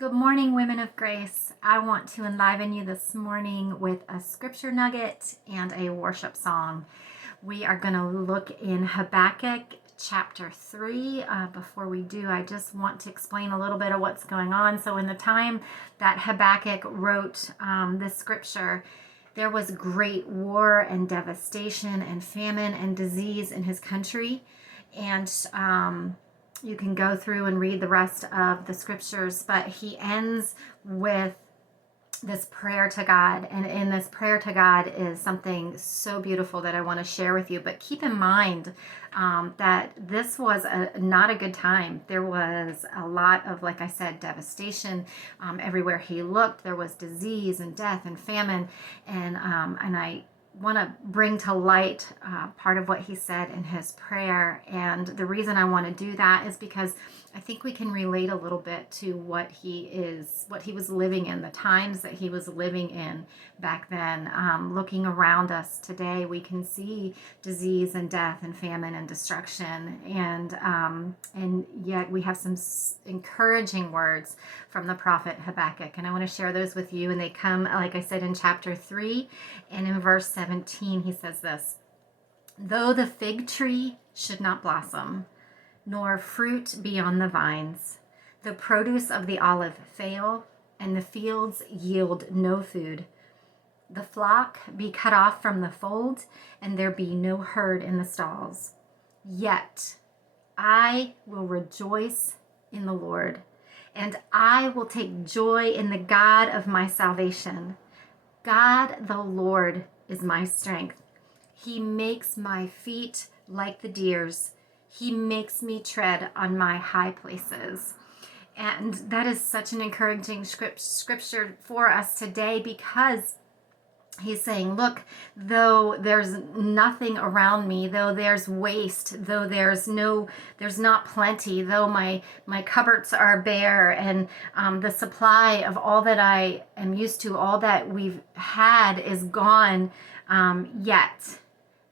Good morning, women of grace. I want to enliven you this morning with a scripture nugget and a worship song. We are going to look in Habakkuk chapter 3. Before we do, I just want to explain a little bit of what's going on. So in the time that Habakkuk wrote this scripture, there was great war and devastation and famine and disease in his country. And you can go through and read the rest of the scriptures, but he ends with this prayer to God. And in this prayer to God is something so beautiful that I want to share with you. But keep in mind that this was not a good time. There was a lot of, like I said, devastation everywhere he looked. There was disease and death and famine. And I want to bring to light part of what he said in his prayer. And the reason I want to do that is because I think we can relate a little bit to what he was living in, the times that he was living in back then. Looking around us today, we can see disease and death and famine and destruction, and yet we have some encouraging words from the prophet Habakkuk, and I want to share those with you. And they come, like I said, in chapter 3, and in verse 17, he says this: "Though the fig tree should not blossom, nor fruit be on the vines, the produce of the olive fail, and the fields yield no food, the flock be cut off from the fold, and there be no herd in the stalls. Yet I will rejoice in the Lord, and I will take joy in the God of my salvation. God the Lord is my strength. He makes my feet like the deer's. He makes me tread on my high places." And that is such an encouraging scripture for us today, because he's saying, look, though there's nothing around me, though there's waste, though there's not plenty, though my cupboards are bare, and the supply of all that I am used to, all that we've had is gone, yet.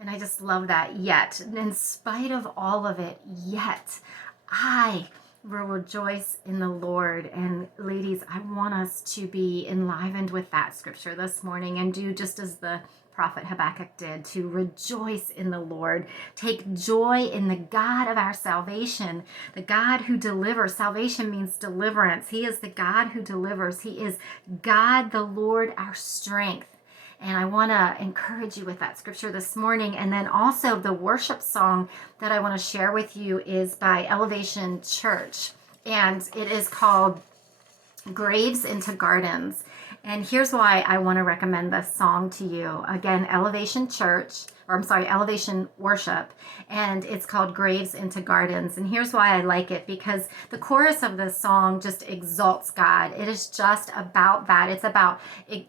And I just love that, yet. In spite of all of it, yet I will rejoice in the Lord. And ladies, I want us to be enlivened with that scripture this morning and do just as the prophet Habakkuk did, to rejoice in the Lord. Take joy in the God of our salvation, the God who delivers. Salvation means deliverance. He is the God who delivers. He is God the Lord, our strength. And I want to encourage you with that scripture this morning. And then also the worship song that I want to share with you is by Elevation Church. And it is called Graves into Gardens. And here's why I want to recommend this song to you. Again, Elevation Worship. And it's called Graves into Gardens. And here's why I like it: because the chorus of this song just exalts God. It is just about that. It's about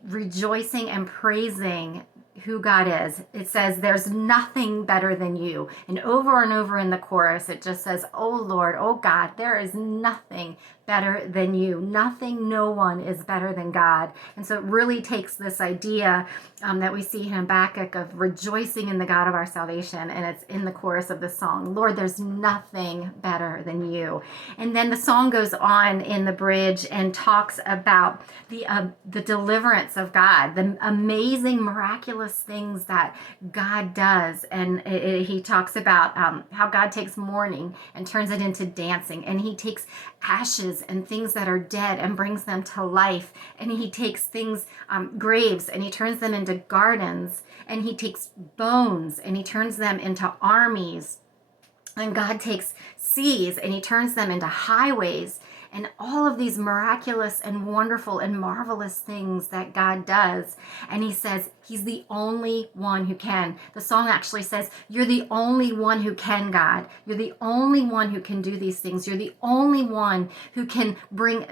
rejoicing and praising who God is. It says, "There's nothing better than you." And over in the chorus, it just says, "Oh Lord, oh God, there is nothing better than you. Nothing, no one is better than God." And so it really takes this idea that we see in Habakkuk of rejoicing in the God of our salvation, and it's in the chorus of the song. Lord, there's nothing better than you. And then the song goes on in the bridge and talks about the deliverance of God, the amazing, miraculous things that God does. And he talks about how God takes mourning and turns it into dancing, and he takes ashes and things that are dead and brings them to life, and he takes things, graves, and he turns them into gardens, and he takes bones and he turns them into armies, and God takes seas and he turns them into highways, and all of these miraculous and wonderful and marvelous things that God does. And he says he's the only one who can. The song actually says, "You're the only one who can, God. You're the only one who can do these things. You're the only one who can bring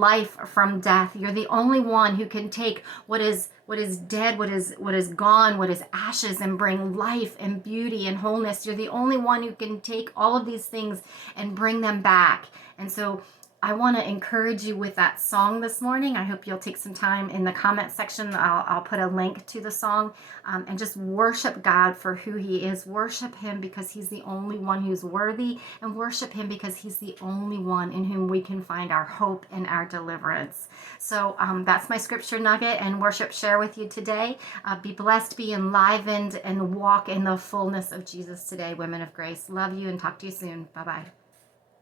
life from death. You're the only one who can take what is dead, what is gone, what is ashes, and bring life and beauty and wholeness. You're the only one who can take all of these things and bring them back." And so I want to encourage you with that song this morning. I hope you'll take some time in the comment section. I'll put a link to the song, and just worship God for who he is. Worship him because he's the only one who's worthy, and worship him because he's the only one in whom we can find our hope and our deliverance. So that's my scripture nugget and worship share with you today. Be blessed, be enlivened, and walk in the fullness of Jesus today, women of grace. Love you and talk to you soon. Bye-bye.